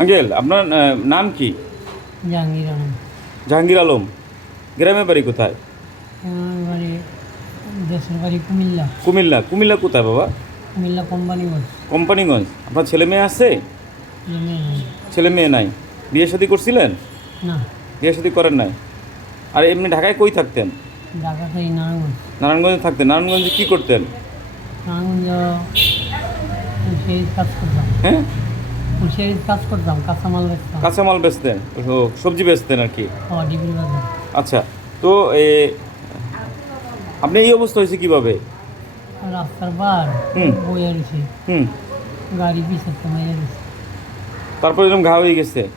Uncle আপনার নাম কি? জাহাঙ্গীর আলম। জাহাঙ্গীর আলম। গ্রামের বাড়ি কোথায়? দেশের বাড়ি কুমিল্লা। কুমিল্লা। কুমিল্লা কোথায় বাবা? কুমিল্লা কোম্পানিগঞ্জ। কোম্পানিগঞ্জ। আপনার ছেলে মেয়ে আছে? ছেলে মেয়ে নাই। বিয়ে শাদী করছিলেন? না। বিয়ে শাদী করেন নাই। আর এমনি ঢাকায় কই থাকতেন? ঢাকা থেকে নারায়ণগঞ্জ। নারায়ণগঞ্জে থাকতেন। নারায়ণগঞ্জে কী করতেন? নারায়ণগঞ্জ হ্যাঁ? কাজ করতাম কাঁচামাল বেচতাম। কাঁচামাল বেচতেন? ও সবজি বেচতেন আর কি? আচ্ছা তো এ, আপনি এই অবস্থা হয়েছে কীভাবে? রাস্তার বার হুম। বইয়া হুম। গাড়ি পিছের মাইয়া তারপর এরকম ঘা হয়ে গেছে?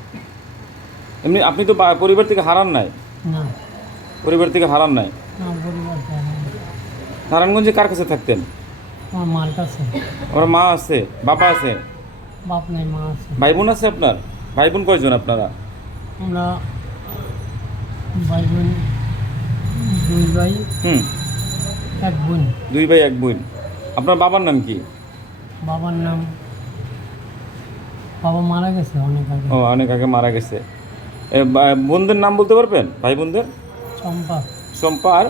এমনি আপনি তো পরিবার থেকে হারান নাই? না পরিবার থেকে হারান নাই। নারায়ণগঞ্জে কার কাছে থাকতেন? আমার মালটা আছে। আমার মা আছে বাবা আছে। বাপ নাই মা আছে। ভাই বোন আছে আপনার? ভাই বোন কয়জন আপনারা? আমরা ভাই বোন দুই ভাই হুম। এক বোন। দুই ভাই এক বোন। আপনার বাবার নাম কি? বাবার নাম বাবা মারা গেছে অনেক আগে। ও অনেক আগে মারা গেছে। বোনদের নাম বলতে পারবেন? ভাই বোনদের চম্পা সম্পা আর?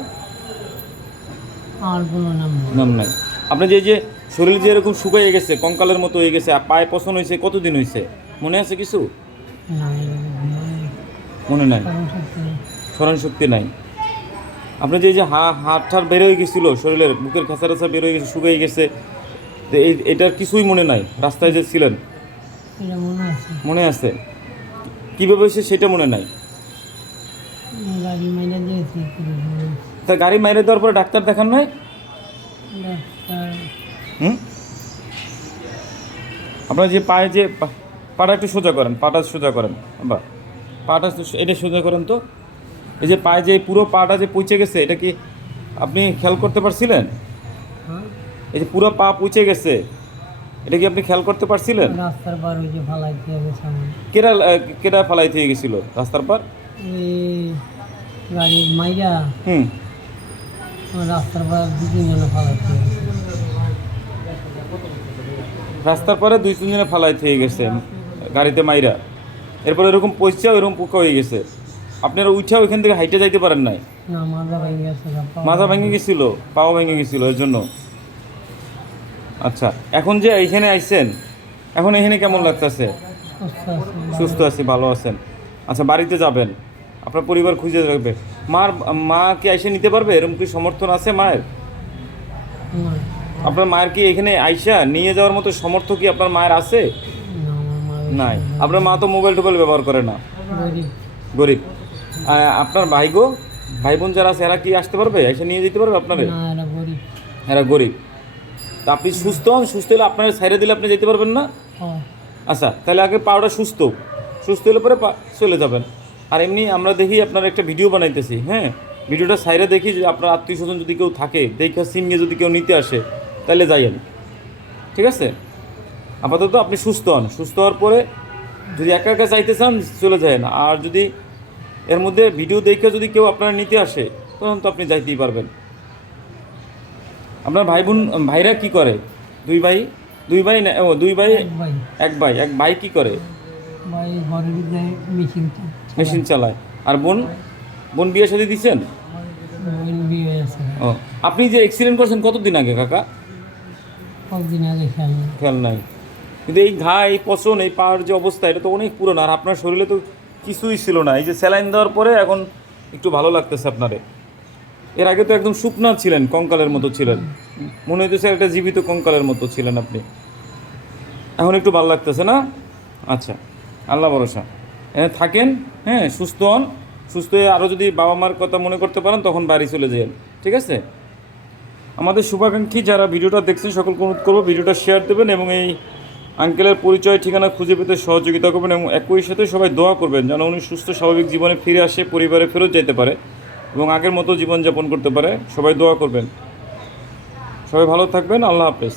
আর কোনো নাম নাম নাই। আপনি যে যে শরীর যে এরকম শুকাইয়ে গেছে কঙ্কালের মতো হয়ে গেছে আর পায়ে পছন্দ হয়েছে কতদিন হয়েছে মনে আছে কিছু। মনে নাই। স্মরণ শক্তি নাই আপনি যে যে হা হাত ঠাট বের হয়ে গেছিল শরীরের বুকের খাঁচা বের হয়ে গেছে শুকিয়ে গেছে তো এই এটার কিছুই মনে নাই রাস্তায় যে ছিলেন মনে আছে কীভাবে হয়েছে সেটা মনে নাই। তা গাড়ি মাইরে দেওয়ার পরে ডাক্তার দেখান নাই ডাক্তার হুম? আপনার যে পায়ে যে পাটা একটু সোজা করেন পাটা সোজা করেন বা পাটা এটা সোজা করেন তো? এই যে পায়ে যে পুরো পাটা যে পচে গেছে এটা কি আপনি খেয়াল করতে পারছিলেন? হ্যাঁ। এই যে পুরো পা পচে গেছে এটা কি আপনি খেয়াল করতে পারছিলেন? রাস্তার পার ওই যে ফালাই দিয়ে গেছে কেরা কেরা ফালাই থেকে গেছিল রাস্তার পার? এই গাড়ির মাইরা হুম। রাস্তার পার দু তিনজনে ফালাই দিয়ে রাস্তার পরে দুই তিন তিনজনে ফালাই থেকে গেছে গাড়িতে মাইরা। এরপর এরকম পয়সা এরকম পোকা হয়ে গেছে। আপনারা উঠা ওইখান থেকে হাইটে যাইতে পারেন নাই? মাথা ভেঙে গেছিল পাও ভেঙে গেছিল এর জন্য। আচ্ছা এখন যে এইখানে আইছেন এখন এখানে কেমন লাগতেছে? সুস্থ আছি ভালো। আছেন। আচ্ছা বাড়িতে যাবেন আপনার পরিবার খুঁজে রাখবে। মার মা কি আইসে নিতে পারবে? এরকম কি সমর্থন আছে মায়ের? আপনার মায়ের কি এখানে আইসা নিয়ে যাওয়ার মতো সমর্থ কি আপনার মায়ের আছে? নাই। আপনার মা তো মোবাইল টোবাইল ব্যবহার করে না। গরিব। আপনার ভাই গো? ভাই বোন যারা আছে এরা কি আসতে পারবে? এসে নিয়ে যেতে পারবে আপনারে? এরা গরিব। তা আপনি সুস্থ হন সুস্থ হলে আপনার সাইডে দিলে আপনি যেতে পারবেন না? আচ্ছা তাহলে আগে পাওটা সুস্থ। সুস্থ হলে পরে পা- চলে যাবেন। আর এমনি আমরা দেখি আপনার একটা ভিডিও বানাইতেছি হ্যাঁ? ভিডিওটা সাইডে দেখি যে আপনার আত্মীয় স্বজন যদি কেউ থাকে দেখা সিম নিয়ে যদি কেউ নিতে আসে তাহলে যাইয়েন ঠিক আছে? আপাতত আপনি সুস্থ হন। সুস্থ হওয়ার পরে যদি একা একা চাইতে চান চলে যায়েন আর যদি এর মধ্যে ভিডিও দেখে যদি কেউ আপনারা নিতে আসে তখন তো আপনি যাইতেই পারবেন। আপনার ভাই বোন ভাইরা কি করে? দুই ভাই? দুই ভাই না ও দুই ভাই? এক ভাই। এক ভাই। কি করে? মেশিন চালায়। আর বোন? বোন বিয়ে শাদী দিচ্ছেন? ও আপনি যে অ্যাক্সিডেন্ট করছেন কতদিন আগে কাকা? কতদিন আগে খেয়াল খেয়াল নাই। কিন্তু এই ঘা, এই পচন, এই পাওয়ার যে অবস্থা, এটা তো অনেক পুরনো, আর আপনার শরীরে তো কিছুই ছিল না। এই যে স্যালাইন দেওয়ার পরে এখন একটু ভালো লাগতেছে আপনারে। এর আগে তো একদম শুকনা ছিলেন, কঙ্কালের মতো ছিলেন। মনে হইতেছে একটা জীবিত কঙ্কালের মতো ছিলেন আপনি। এখন একটু ভালো লাগতেছে না? আচ্ছা আল্লাহ ভরসা। এখানে থাকেন হ্যাঁ সুস্থ হন। সুস্থ হয়ে আরও যদি বাবা মার কথা মনে করতে পারেন, তখন বাড়ি চলে যান ঠিক আছে? আমাদের শুভাকাঙ্ক্ষী যারা ভিডিওটা দেখছেন, সকলকে অনুরোধ করব ভিডিওটা শেয়ার দেবেন এবং এই আঙ্কেলের পরিচয়, ঠিকানা খুঁজে পেতে সহযোগিতা করবেন এবং একই সাথে সবাই দোয়া করবেন যেন উনি সুস্থ, স্বাভাবিক জীবনে ফিরে আসে, পরিবারে ফেরত যেতে পারে এবং আগের মতো জীবনযাপন করতে পারে। সবাই দোয়া করবেন। সবাই ভালো থাকবেন। আল্লাহ হাফেজ।